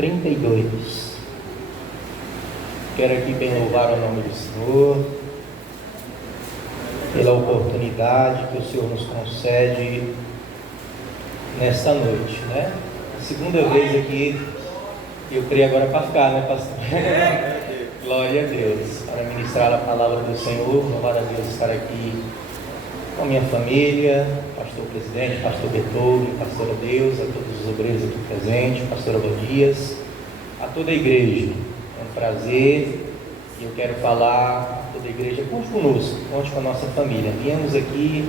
32. Quero aqui bem louvar o nome do Senhor pela oportunidade que o Senhor nos concede nesta noite, né? A segunda vez aqui, eu creio agora para ficar, né, pastor? Glória a Deus, para ministrar a palavra do Senhor. Louvado a Deus estar aqui com a minha família, pastor presidente, pastor Bertoldo, pastora Deus, a todos os obreiros aqui presentes, pastora Bodias, a toda a igreja. É um prazer e eu quero falar a toda a igreja, conte conosco, conte com a nossa família. Viemos aqui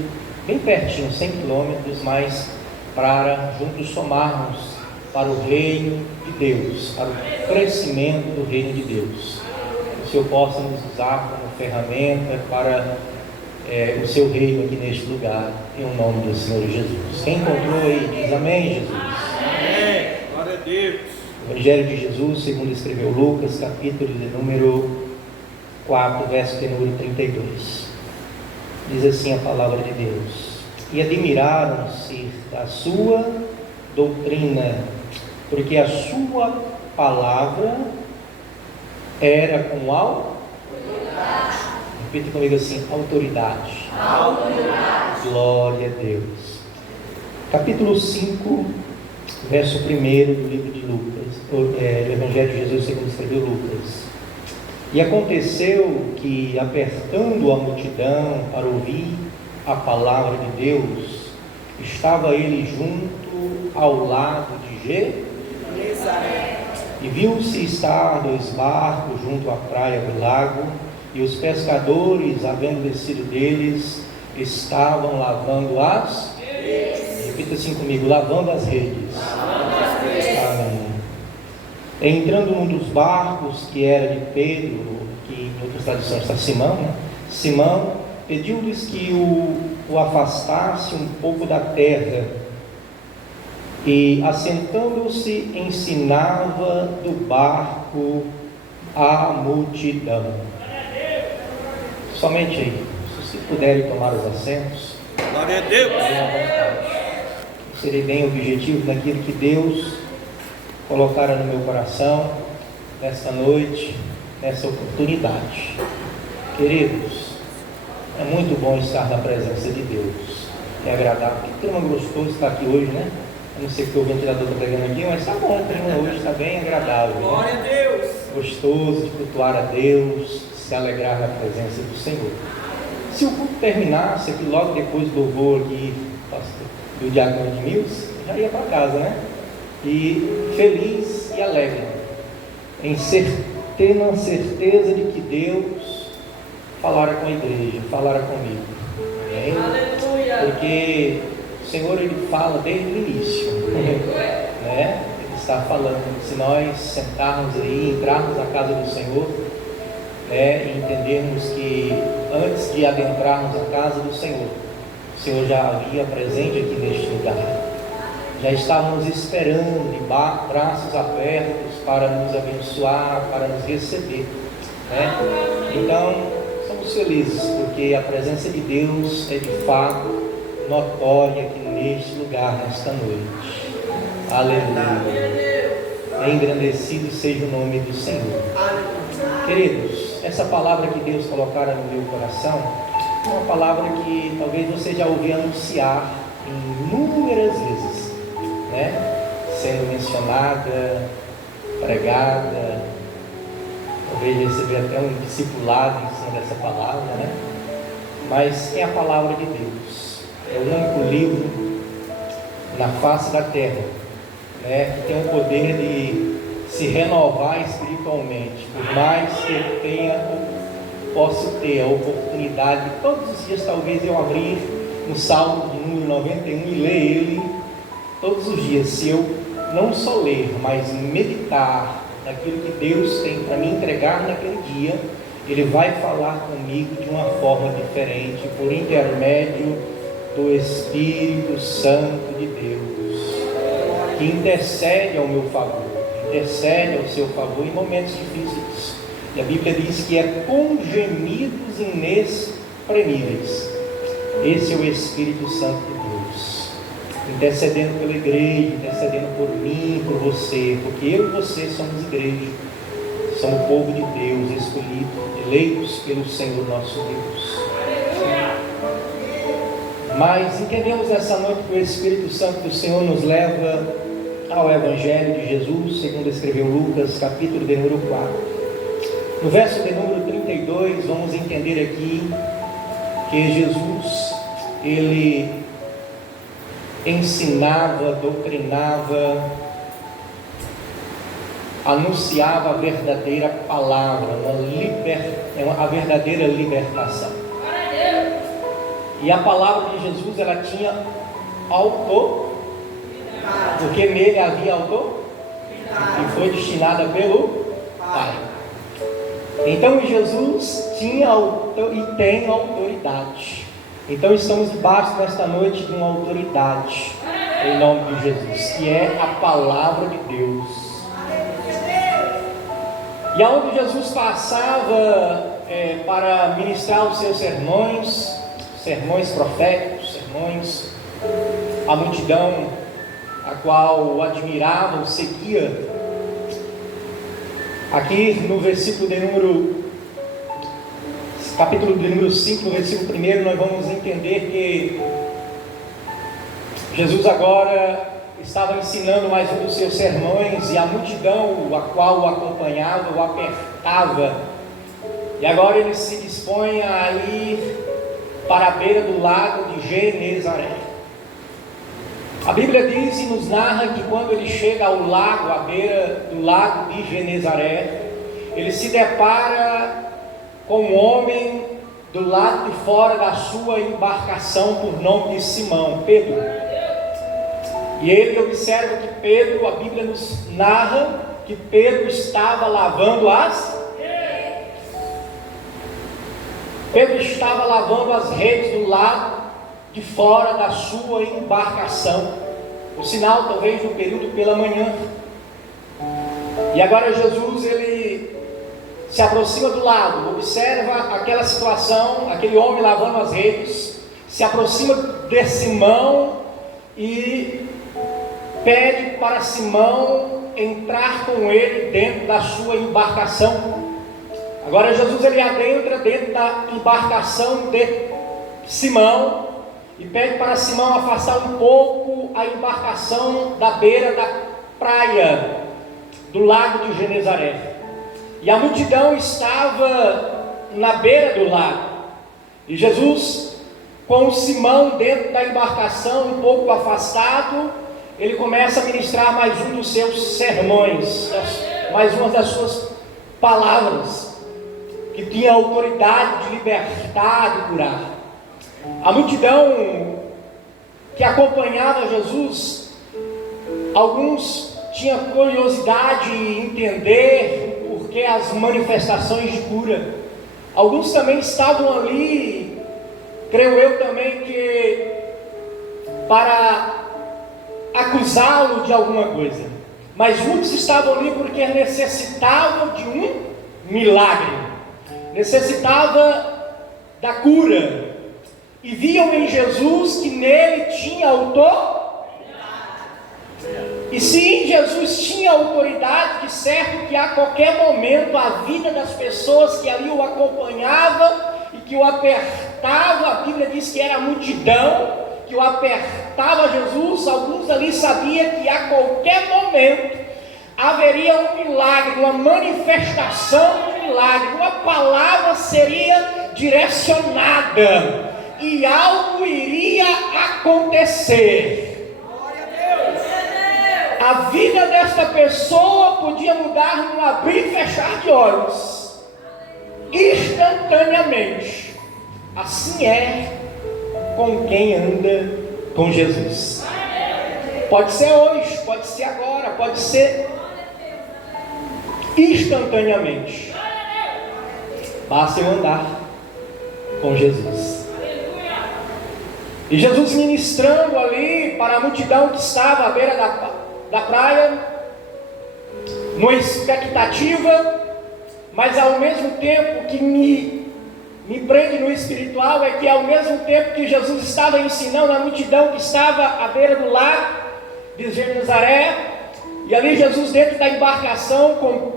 bem pertinho, 100 quilômetros, mas para juntos somarmos para o reino de Deus, para o crescimento do reino de Deus. Que o Senhor possa nos usar como ferramenta para o seu reino aqui neste lugar, em nome do Senhor Jesus. Quem encontrou aí, diz amém, Jesus. Amém. Glória a Deus. Evangelho de Jesus, segundo escreveu Lucas, capítulo de número 4, verso de número 32. Diz assim a palavra de Deus: e admiraram-se da sua doutrina, porque a sua palavra era com autoridade. Repita comigo assim: autoridade. Autoridade. Glória a Deus. Capítulo 5, verso 1 do livro de Lucas, do Evangelho de Jesus segundo escreveu Lucas. E aconteceu que, apertando a multidão para ouvir a palavra de Deus, estava ele junto ao lado de Genezaré. E viu-se estar 2 barcos junto à praia do lago, e os pescadores, havendo descido deles, estavam lavando as redes. Repita assim comigo: lavando as redes. Amém. Entrando num dos barcos, que era de Pedro, que em outras traduções está Simão, né? Simão pediu-lhes que o afastasse um pouco da terra, e assentando-se ensinava do barco a multidão. Somente aí, se puderem tomar os assentos. Glória a Deus. Eu serei bem objetivo naquilo que Deus colocara no meu coração nesta noite, nessa oportunidade. Queridos, é muito bom estar na presença de Deus. É agradável. Que clima gostoso estar aqui hoje, né? Eu não sei porque o ventilador está pegando aqui, mas está bom, o clima hoje está bem agradável. Glória a Deus. Gostoso de cultuar a Deus, se alegrar na presença do Senhor. Se o culto terminasse aqui logo depois do louvor aqui do diácono Edmilson, já ia para casa, né? E feliz e alegre, tendo a certeza de que Deus falara com a igreja, falara comigo. Amém? Aleluia. Porque o Senhor, Ele fala desde o início, né? Ele está falando. Se nós sentarmos aí, entrarmos na casa do Senhor, e entendermos que antes de adentrarmos a casa do Senhor, o Senhor já havia presente aqui neste lugar. Já estávamos esperando de braços abertos para nos abençoar, para nos receber, né? Então, somos felizes porque a presença de Deus é de fato notória aqui neste lugar, nesta noite. Aleluia. Engrandecido seja o nome do Senhor. Queridos, essa palavra que Deus colocara no meu coração é uma palavra que talvez você já ouviu anunciar inúmeras vezes, né? Sendo mencionada, pregada, talvez receber até um discipulado em cima dessa palavra, né? Mas é a palavra de Deus, é o único livro na face da terra, né, que tem o poder de se renovar espiritualmente. Por mais que eu posso ter a oportunidade de todos os dias talvez eu abrir no Salmo de número 91 e ler ele todos os dias. Se eu não só ler, mas meditar naquilo que Deus tem para me entregar naquele dia, Ele vai falar comigo de uma forma diferente, por intermédio do Espírito Santo de Deus, que intercede ao meu favor, intercede ao seu favor em momentos difíceis. E a Bíblia diz que é com gemidos inexprimíveis. Esse é o Espírito Santo de Deus. intercedendo pela igreja, intercedendo por mim, por você, porque eu e você somos igreja, somos povo de Deus, escolhido, eleitos pelo Senhor nosso Deus. Mas entendemos nessa noite que o Espírito Santo do Senhor nos leva ao Evangelho de Jesus, segundo escreveu Lucas, capítulo de número 4. No verso de número 32, vamos entender aqui que Jesus, ele ensinava, doutrinava, anunciava a verdadeira palavra, a verdadeira libertação. E a palavra de Jesus, ela tinha autor, porque nele havia autor, e foi destinada pelo Pai. Então Jesus tinha e tem autoridade. Então estamos debaixo nesta noite de uma autoridade, em nome de Jesus, que é a palavra de Deus. E aonde Jesus passava para ministrar os seus sermões proféticos, sermões, a multidão a qual o admirava, o seguia. Aqui no versículo de número, capítulo de número 5, no versículo 1, nós vamos entender que Jesus agora estava ensinando mais um dos seus sermões, e a multidão a qual o acompanhava, o apertava, e agora ele se dispõe a ir para a beira do lago de Genezaré. A Bíblia diz e nos narra que quando ele chega ao lago, à beira do lago de Genezaré, ele se depara com um homem do lado de fora da sua embarcação, por nome de Simão, Pedro. E ele observa que Pedro, a Bíblia nos narra que Pedro estava lavando as redes do lado de fora da sua embarcação, o sinal talvez no período pela manhã. E agora Jesus, ele se aproxima do lado, observa aquela situação, aquele homem lavando as redes, se aproxima de Simão e pede para Simão entrar com ele dentro da sua embarcação. Agora Jesus, ele adentra dentro da embarcação de Simão e pede para Simão afastar um pouco a embarcação da beira da praia do lago de Genezaré. E a multidão estava na beira do lago, e Jesus, com Simão dentro da embarcação, um pouco afastado, ele começa a ministrar mais um dos seus sermões, mais uma das suas palavras, que tinha autoridade de libertar, de curar. A multidão que acompanhava Jesus, alguns tinham curiosidade em entender o porquê as manifestações de cura. Alguns também estavam ali, creio eu também, que para acusá-lo de alguma coisa. Mas muitos estavam ali porque necessitavam de um milagre, necessitava da cura, e viam em Jesus que nele tinha autoridade. E se em Jesus tinha autoridade, de certo que a qualquer momento a vida das pessoas que ali o acompanhavam e que o apertavam, a Bíblia diz que era a multidão que o apertava Jesus, alguns ali sabiam que a qualquer momento haveria um milagre, uma manifestação de milagre, uma palavra seria direcionada e algo iria acontecer. A vida desta pessoa podia mudar num abrir e fechar de olhos, instantaneamente. Assim é com quem anda com Jesus. Pode ser hoje, pode ser agora, pode ser instantaneamente. Basta eu andar com Jesus. E Jesus ministrando ali para a multidão que estava à beira da praia, numa expectativa, mas ao mesmo tempo que me me prende no espiritual é que ao mesmo tempo que Jesus estava ensinando a multidão que estava à beira do lago de Genezaré, e ali Jesus dentro da embarcação com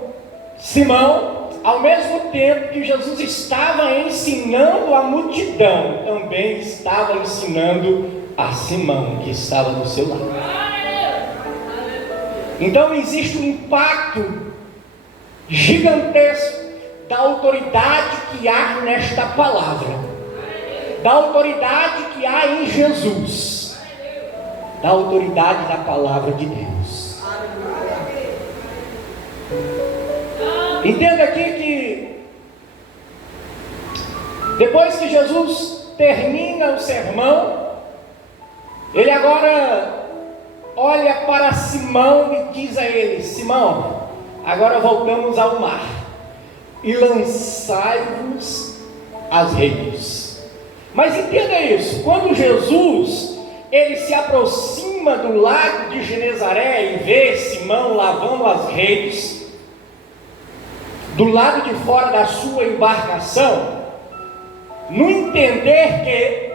Simão, ao mesmo tempo que Jesus estava ensinando a multidão, também estava ensinando a Simão, que estava do seu lado. Então existe um impacto gigantesco da autoridade que há nesta palavra, da autoridade que há em Jesus, da autoridade da palavra de Deus. Entenda aqui que depois que Jesus termina o sermão, ele agora olha para Simão e diz a ele: Simão, agora voltamos ao mar e lançai-vos as redes. Mas entenda isso, quando Jesus ele se aproxima do lago de Genezaré e vê Simão lavando as redes do lado de fora da sua embarcação, no entender que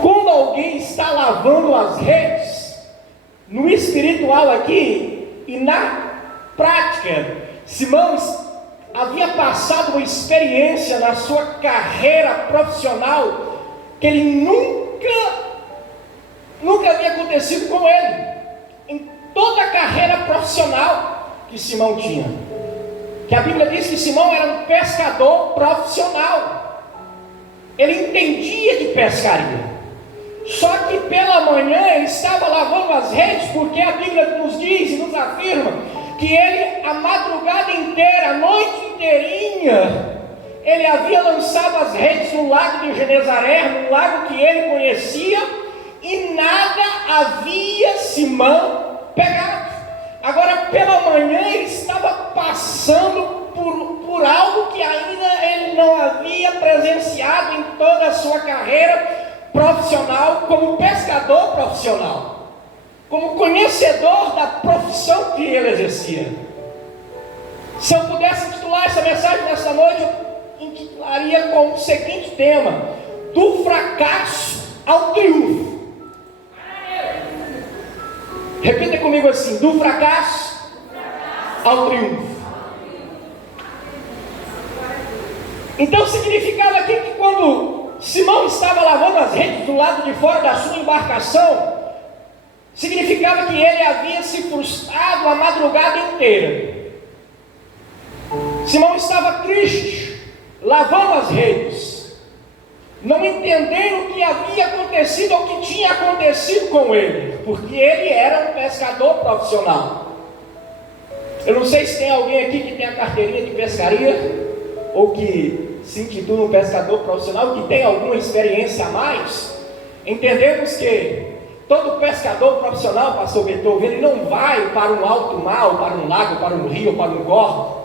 quando alguém está lavando as redes, no espiritual aqui e na prática, Simão havia passado uma experiência na sua carreira profissional que ele nunca havia acontecido com ele, em toda a carreira profissional que Simão tinha, que a Bíblia diz que Simão era um pescador profissional, ele entendia de pescaria. Só que pela manhã ele estava lavando as redes, porque a Bíblia nos diz e nos afirma que ele, a madrugada inteira, a noite inteirinha, ele havia lançado as redes no lago de Genezaré, no lago que ele conhecia, e nada havia Simão pegado. Agora pela manhã ele estava passando por algo que ainda ele não havia presenciado em toda a sua carreira profissional, como pescador profissional, como conhecedor da profissão que ele exercia. Se eu pudesse intitular essa mensagem nessa noite, eu intitularia com o seguinte tema: do fracasso ao triunfo. Repita comigo assim: do fracasso ao triunfo. Então significava aqui que quando Simão estava lavando as redes do lado de fora da sua embarcação, significava que ele havia se frustrado a madrugada inteira. Simão estava triste, lavando as redes, não entendendo o que havia acontecido ou o que tinha acontecido com ele, porque ele era um pescador profissional. Eu não sei se tem alguém aqui que tem a carteirinha de pescaria, ou que se intitula um pescador profissional, que tem alguma experiência a mais. Entendemos que todo pescador profissional, pastor Beethoven, ele não vai para um alto mar, ou para um lago, para um rio, ou para um córrego,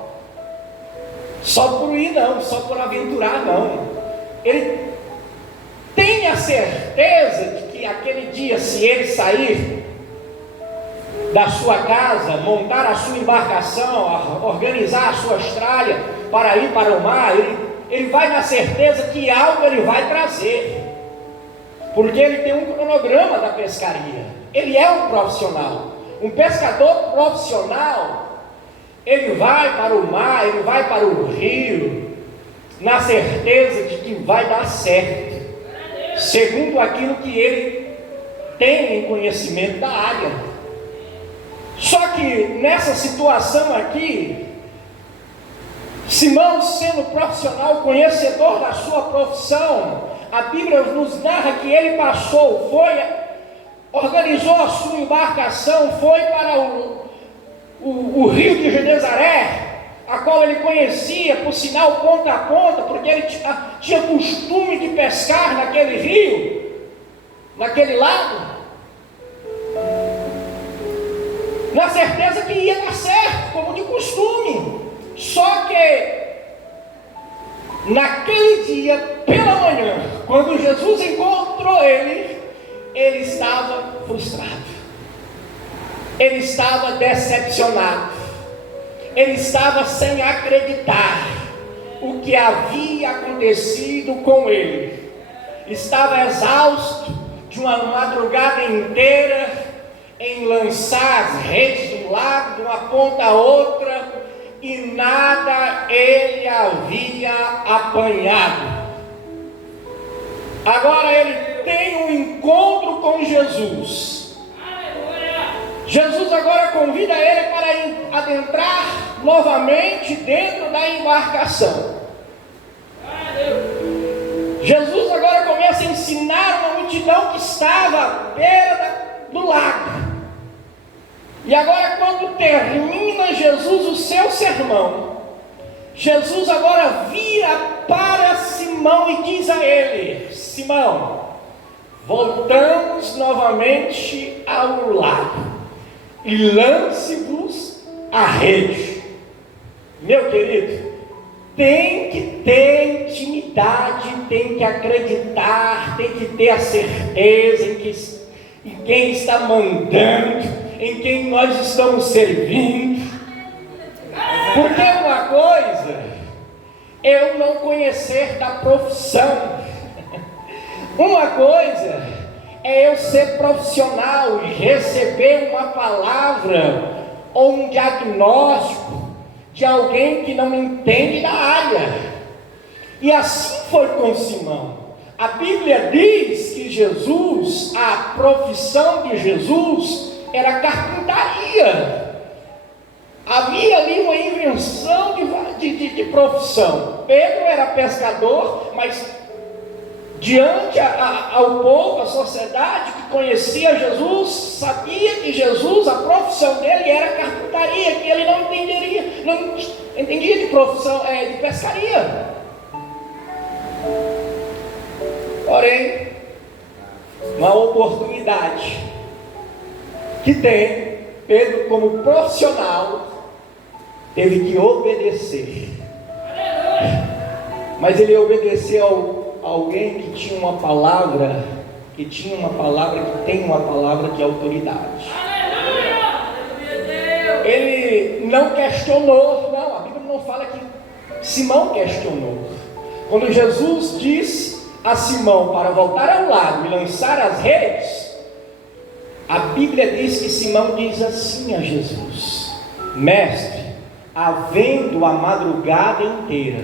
só por ir não, só por aventurar não. Ele tem a certeza de que aquele dia, se ele sair da sua casa, montar a sua embarcação, organizar a sua estralha para ir para o mar, ele vai na certeza que algo ele vai trazer, porque ele tem um cronograma da pescaria. Ele é um profissional, um pescador profissional. Ele vai para o mar, ele vai para o rio, na certeza de que vai dar certo, segundo aquilo que ele tem em conhecimento da área. Só que nessa situação aqui, Simão, sendo profissional, conhecedor da sua profissão, a Bíblia nos narra que ele organizou a sua embarcação, foi para o rio de Genezaré, a qual ele conhecia, por sinal, ponta a ponta, porque ele tinha costume de pescar naquele rio, naquele lago, na certeza que ia dar certo, como de costume. Só que naquele dia, pela manhã, quando Jesus encontrou ele estava frustrado, ele estava decepcionado, ele estava sem acreditar, o que havia acontecido com ele. Estava exausto de uma madrugada inteira em lançar as redes do lago de uma ponta a outra, e nada ele havia apanhado. Agora ele tem um encontro com Jesus. Jesus agora convida ele para adentrar novamente dentro da embarcação. Jesus agora começa a ensinar uma multidão que estava à beira do lago. E agora, quando termina Jesus o seu sermão, Jesus agora vira para Simão e diz a ele: Simão, voltamos novamente ao lago e lance-vos a rede. Meu querido, tem que ter intimidade, tem que acreditar, tem que ter a certeza em quem está mandando, em quem nós estamos servindo. Porque uma coisa é eu não conhecer da profissão, uma coisa é eu ser profissional e receber uma palavra ou um diagnóstico de alguém que não entende da área. E assim foi com Simão. A Bíblia diz que Jesus, a profissão de Jesus era carpintaria. Havia ali uma invenção de profissão. Pedro era pescador, mas diante ao povo, à sociedade que conhecia Jesus, sabia que Jesus, a profissão dele era carpintaria, que ele não entendia de profissão, de pescaria. Porém, uma oportunidade que tem, Pedro, como profissional, teve que obedecer. Mas ele obedeceu a alguém que tinha uma palavra, que tem uma palavra de autoridade. Ele não questionou, não, a Bíblia não fala que Simão questionou. Quando Jesus disse a Simão para voltar ao lago e lançar as redes, a Bíblia diz que Simão diz assim a Jesus: Mestre, havendo a madrugada inteira,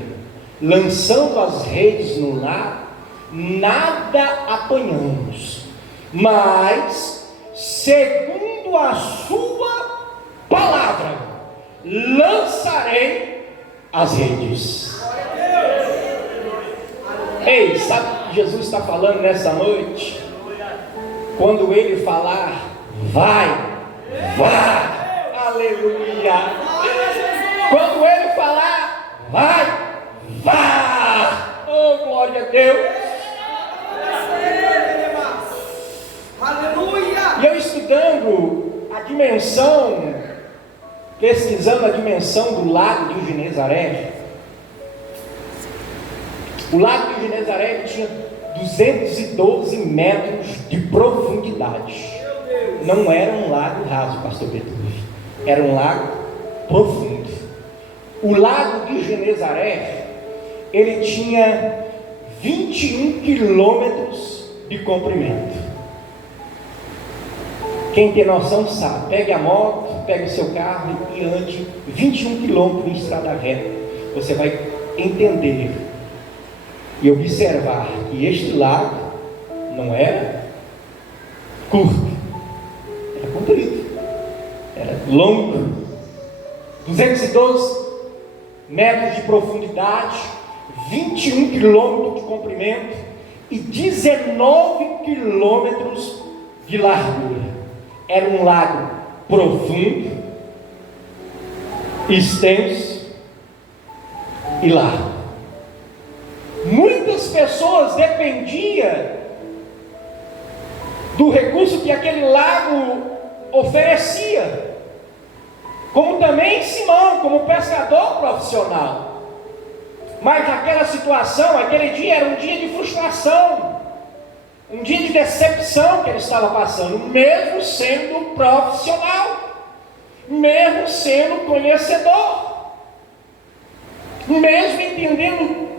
lançando as redes no lago, nada apanhamos, mas, segundo a sua palavra, lançarei as redes. Ei, sabe o que Jesus está falando nessa noite? Quando ele falar, vai, aleluia. Quando ele falar, vai, oh glória a Deus. Aleluia. E eu estudando a dimensão, pesquisando a dimensão do lago de Genezaré. O lago de Genezaré tinha 212 metros de profundidade. Não era um lago raso, pastor Pedro. Era um lago profundo. O lago de Genezaré, ele tinha 21 quilômetros de comprimento. Quem tem noção sabe. Pegue a moto, pegue o seu carro e ande 21 quilômetros em estrada reta. Você vai entender e observar que este lago não era curto, era comprido, era longo. 212 metros de profundidade, 21 quilômetros de comprimento e 19 quilômetros de largura. Era um lago profundo, extenso e largo. Muitas pessoas dependiam do recurso que aquele lago oferecia, como também Simão, como pescador profissional. Mas naquela situação, aquele dia era um dia de frustração, um dia de decepção que ele estava passando, mesmo sendo profissional, mesmo sendo conhecedor. mesmo entendendo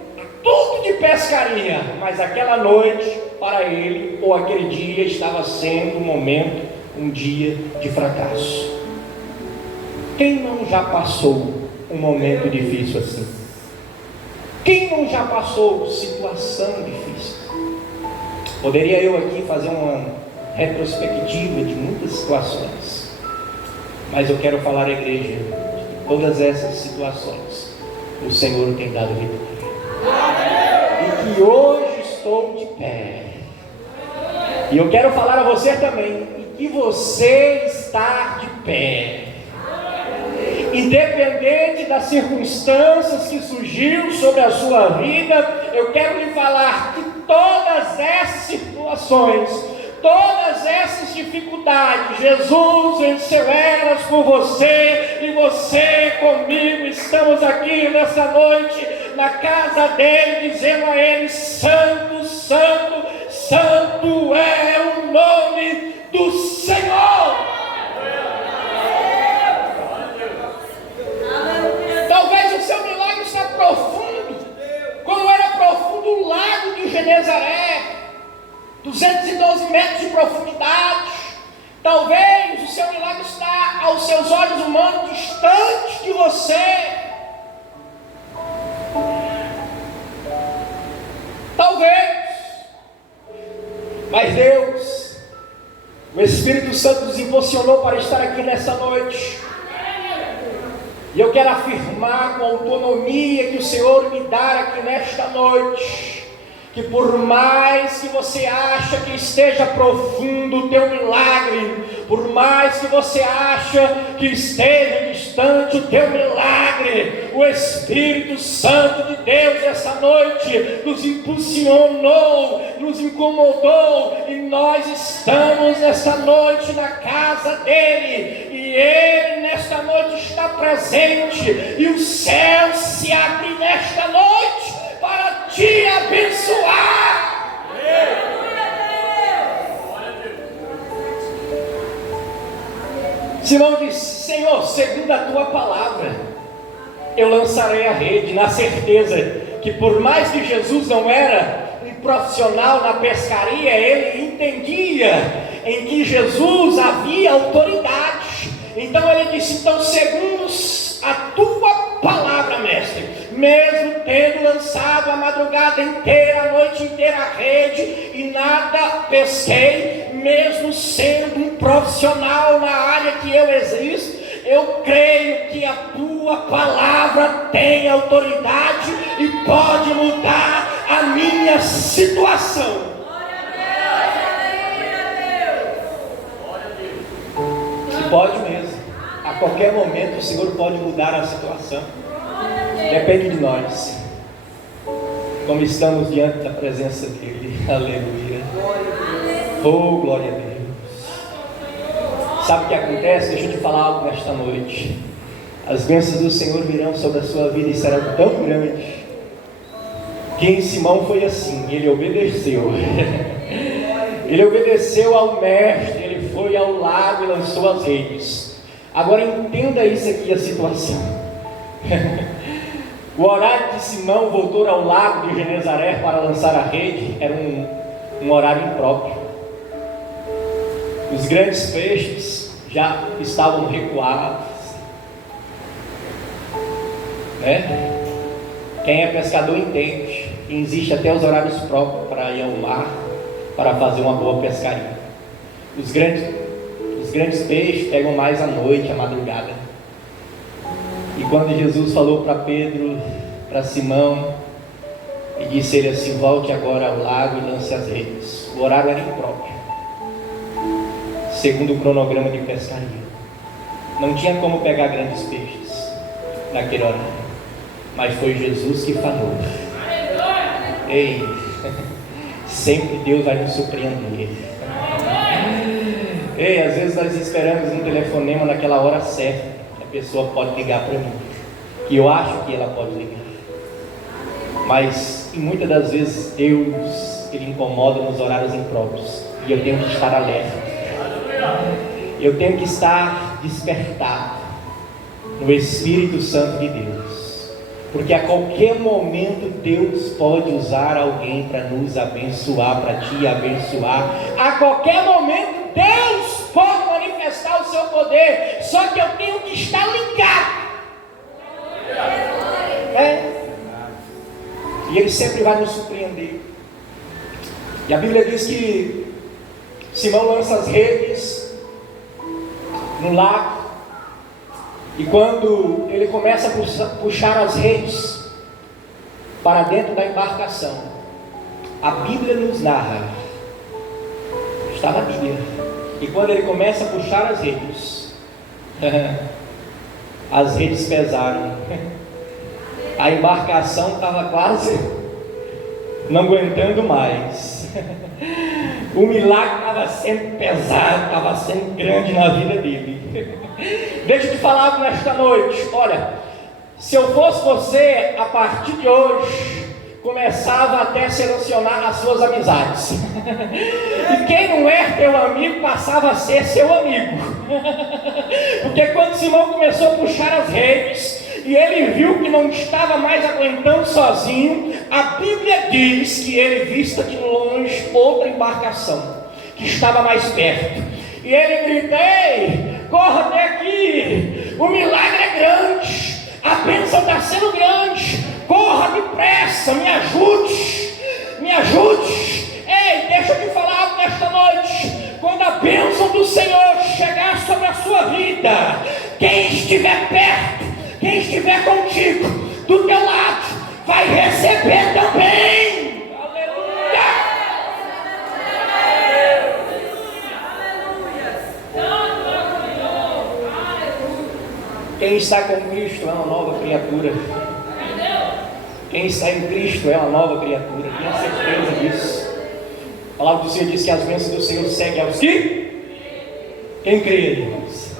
tudo de pescaria, mas aquela noite, para ele, ou aquele dia, estava sendo um dia de fracasso. Quem não já passou um momento difícil assim? Quem não já passou situação difícil? Poderia eu aqui fazer uma retrospectiva de muitas situações, mas eu quero falar à igreja de todas essas situações o Senhor tem dado vitória, e que hoje estou de pé. E eu quero falar a você também, e que você está de pé, independente das circunstâncias que surgiram sobre a sua vida. Eu quero lhe falar que todas essas situações, todas essas dificuldades, Jesus venceu elas por você, e você comigo estamos aqui nessa noite na casa dele, dizendo a ele: Santo, Santo, Santo é o nome do Senhor. Talvez o seu milagre está profundo, como era profundo o lago de Genezaré, 212 metros de profundidade. Talvez o seu milagre está aos seus olhos humanos distante de você. Talvez, mas Deus, o Espírito Santo nos impulsionou para estar aqui nessa noite. E eu quero afirmar com autonomia que o Senhor me dá aqui nesta noite, que por mais que você ache que esteja profundo o teu milagre, por mais que você ache que esteja distante o teu milagre, o Espírito Santo de Deus essa noite nos impulsionou, nos incomodou, e nós estamos nesta noite na casa dele, e ele nesta noite está presente, e o céu se abre nesta noite para te abençoar. Simão disse: Senhor, segundo a tua palavra, eu lançarei a rede, na certeza que por mais que Jesus não era um profissional na pescaria, ele entendia em que Jesus havia autoridade. Então ele disse: então, segundo a tua palavra, mestre, mesmo tendo lançado a madrugada inteira, a noite inteira a rede e nada pesquei, mesmo sendo um profissional na área que eu existo, eu creio que a tua palavra tem autoridade e pode mudar a minha situação. E pode mesmo. A qualquer momento o Senhor pode mudar a situação. Depende de nós, como estamos diante da presença dele. Aleluia. Oh, glória a Deus. Sabe o que acontece? Deixa eu te falar algo nesta noite. As bênçãos do Senhor virão sobre a sua vida e serão tão grandes, que em Simão foi assim. Ele obedeceu. Ele obedeceu ao mestre. Ele foi ao lago e lançou as redes. Agora entenda isso aqui, a situação. O horário de Simão voltou ao lago de Genezaré para lançar a rede era um horário impróprio. Os grandes peixes já estavam recuados, né? Quem é pescador entende que existe até os horários próprios para ir ao mar, para fazer uma boa pescaria. Os grandes peixes pegam mais à noite, à madrugada. E quando Jesus falou para Pedro, para Simão, e disse ele assim: volte agora ao lago e lance as redes. O horário era impróprio, segundo o cronograma de pescaria. Não tinha como pegar grandes peixes naquele horário, mas foi Jesus que falou. Ei, sempre Deus vai nos surpreender. Ei, às vezes nós esperamos um telefonema naquela hora certa. A pessoa pode ligar para mim, que eu acho que ela pode ligar, mas muitas das vezes Deus, ele incomoda nos horários impróprios, e eu tenho que estar alerta, eu tenho que estar despertado no Espírito Santo de Deus. Porque a qualquer momento Deus pode usar alguém para nos abençoar, para te abençoar. A qualquer momento Deus pode manifestar o seu poder. Só que eu tenho que estar ligado. E Ele sempre vai nos surpreender. E a Bíblia diz que Simão lança as redes no lago. E quando ele começa a puxar as redes para dentro da embarcação, a Bíblia nos narra, está na Bíblia, e quando ele começa a puxar as redes pesaram, a embarcação estava quase não aguentando mais, o milagre estava sendo pesado, estava sendo grande na vida dele. Deixa eu te falar algo nesta noite. Olha, se eu fosse você, a partir de hoje começava até a selecionar as suas amizades. E quem não é teu amigo passava a ser seu amigo. Porque quando Simão começou a puxar as redes e ele viu que não estava mais aguentando sozinho, a Bíblia diz que ele vista de longe outra embarcação que estava mais perto. E ele grita: ei, corra até aqui, o milagre é grande, a bênção está sendo grande, corra depressa, me ajude, ei, deixa eu te falar algo nesta noite, quando a bênção do Senhor chegar sobre a sua vida, quem estiver perto, quem estiver contigo, do teu lado, vai receber também. Quem está com Cristo é uma nova criatura. Quem está em Cristo é uma nova criatura. Tenha certeza disso. A palavra do Senhor diz que as bênçãos do Senhor seguem aos que? Quem crê, irmãos?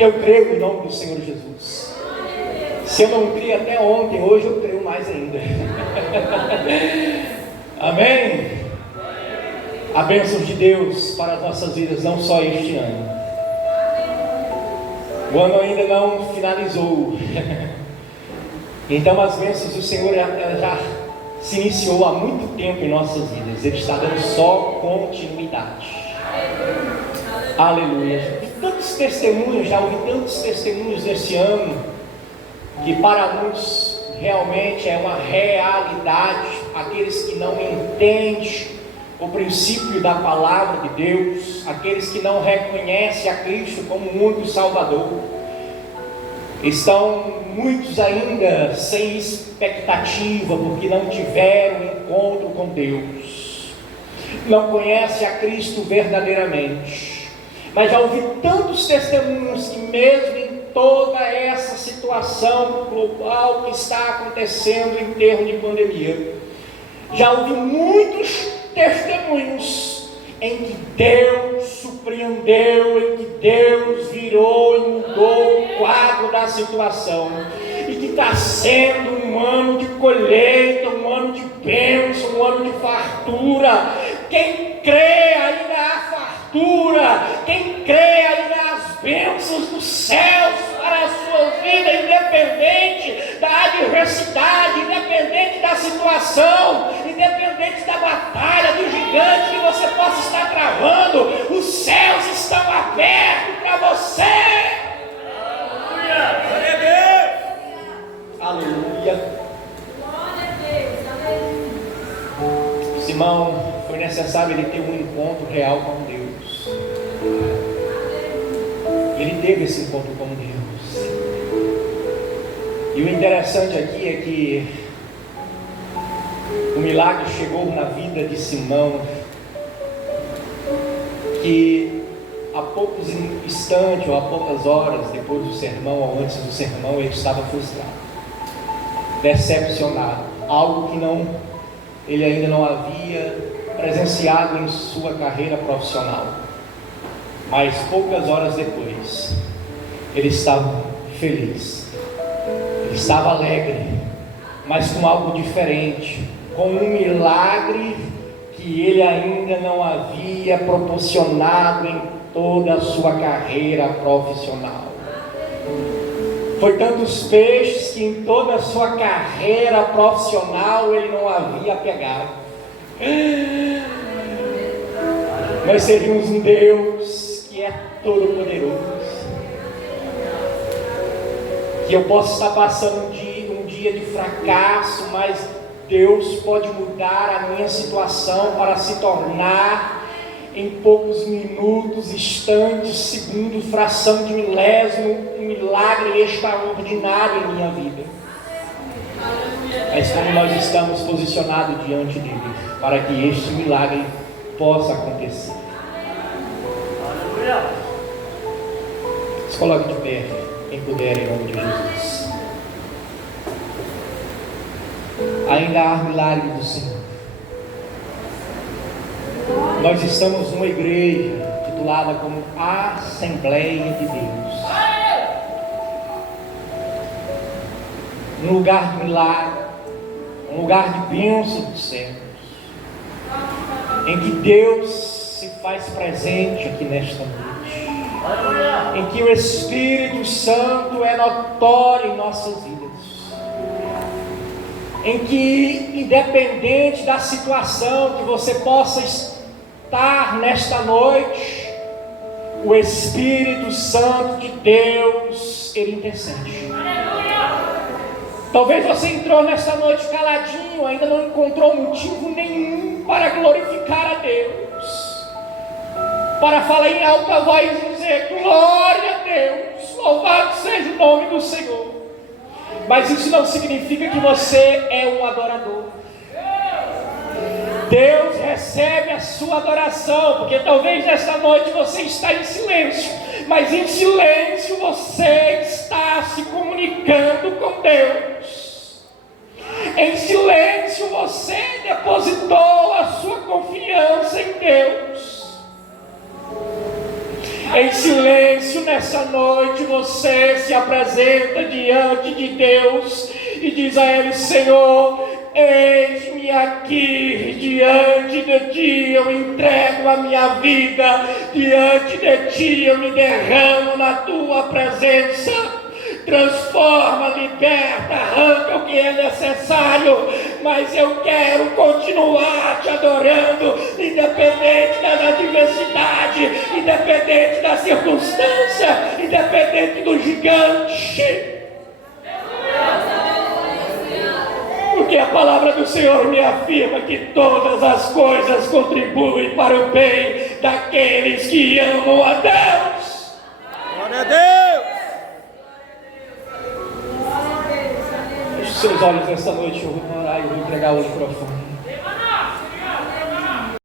Eu creio no nome do Senhor Jesus. Se eu não criei até ontem, hoje eu creio mais ainda. Amém? A bênção de Deus para as nossas vidas, não só este ano. O ano ainda não finalizou. Então as bênçãos do Senhor ela já se iniciou há muito tempo em nossas vidas. Ele está dando só continuidade. Aleluia. Já ouvi tantos testemunhos nesse ano, que para muitos realmente é uma realidade. Aqueles que não entendem o princípio da palavra de Deus, aqueles que não reconhecem a Cristo como o único Salvador, estão muitos ainda sem expectativa, porque não tiveram encontro com Deus, não conhecem a Cristo verdadeiramente. Mas já ouvi tantos testemunhos que mesmo em toda essa situação global que está acontecendo em termos de pandemia, já ouvi muitos testemunhos em que Deus surpreendeu, em que Deus virou e mudou o quadro da situação, e que está sendo um ano de colheita, um ano de bênção, um ano de fartura. Quem crê ainda há fartura, quem crê ainda há as bênçãos dos céus para a sua vida, independente da adversidade, independente da situação, independente da batalha, do gigante que você possa estar travando, os céus estão abertos para você. Aleluia! Aleluia! Simão, foi necessário ele ter um encontro real com Deus. Ele teve esse encontro com Deus. E o interessante aqui é que o milagre chegou na vida de Simão, que a poucos instantes ou a poucas horas depois do sermão ou antes do sermão, ele estava frustrado, decepcionado, algo que ele ainda não havia presenciado em sua carreira profissional. Mas poucas horas depois, ele estava feliz, ele estava alegre, mas com algo diferente, com um milagre que ele ainda não havia proporcionado em toda a sua carreira profissional. Foi tantos peixes que em toda a sua carreira profissional ele não havia pegado. Nós servimos um Deus que é todo poderoso. Que eu posso estar passando um dia de fracasso, mas Deus pode mudar a minha situação para se tornar em poucos minutos, instantes, segundos, fração de milésimo, um milagre extraordinário em minha vida. Mas como nós estamos posicionados diante dele, para que este milagre possa acontecer. Se coloque de pé, quem puder, em nome de Jesus. Ainda há milagre do Senhor. Nós estamos numa igreja titulada como Assembleia de Deus. Um lugar de milagre, um lugar de bênção dos céus, em que Deus se faz presente aqui nesta noite, em que o Espírito Santo é notório em nossas vidas, em que, independente da situação que você possa estar nesta noite, o Espírito Santo de Deus, ele intercede. Talvez você entrou nesta noite caladinho, ainda não encontrou motivo nenhum para glorificar a Deus, para falar em alta voz e dizer: glória a Deus, louvado seja o nome do Senhor. Mas isso não significa que você é um adorador. Deus recebe a sua adoração, porque talvez nesta noite você está em silêncio, mas em silêncio você está se comunicando com Deus. Em silêncio você depositou a sua confiança em Deus. Em silêncio nessa noite você se apresenta diante de Deus e diz a Ele: Senhor, eis-me aqui diante de Ti, eu entrego a minha vida diante de Ti, eu me derramo na Tua presença. Transforma, liberta, arranca o que é necessário, mas eu quero continuar Te adorando, independente da adversidade, independente da circunstância, independente do gigante. Porque a palavra do Senhor me afirma que todas as coisas contribuem para o bem daqueles que amam a Deus. Glória a Deus! Feche seus olhos nesta noite, eu vou orar e eu vou entregar o microfone.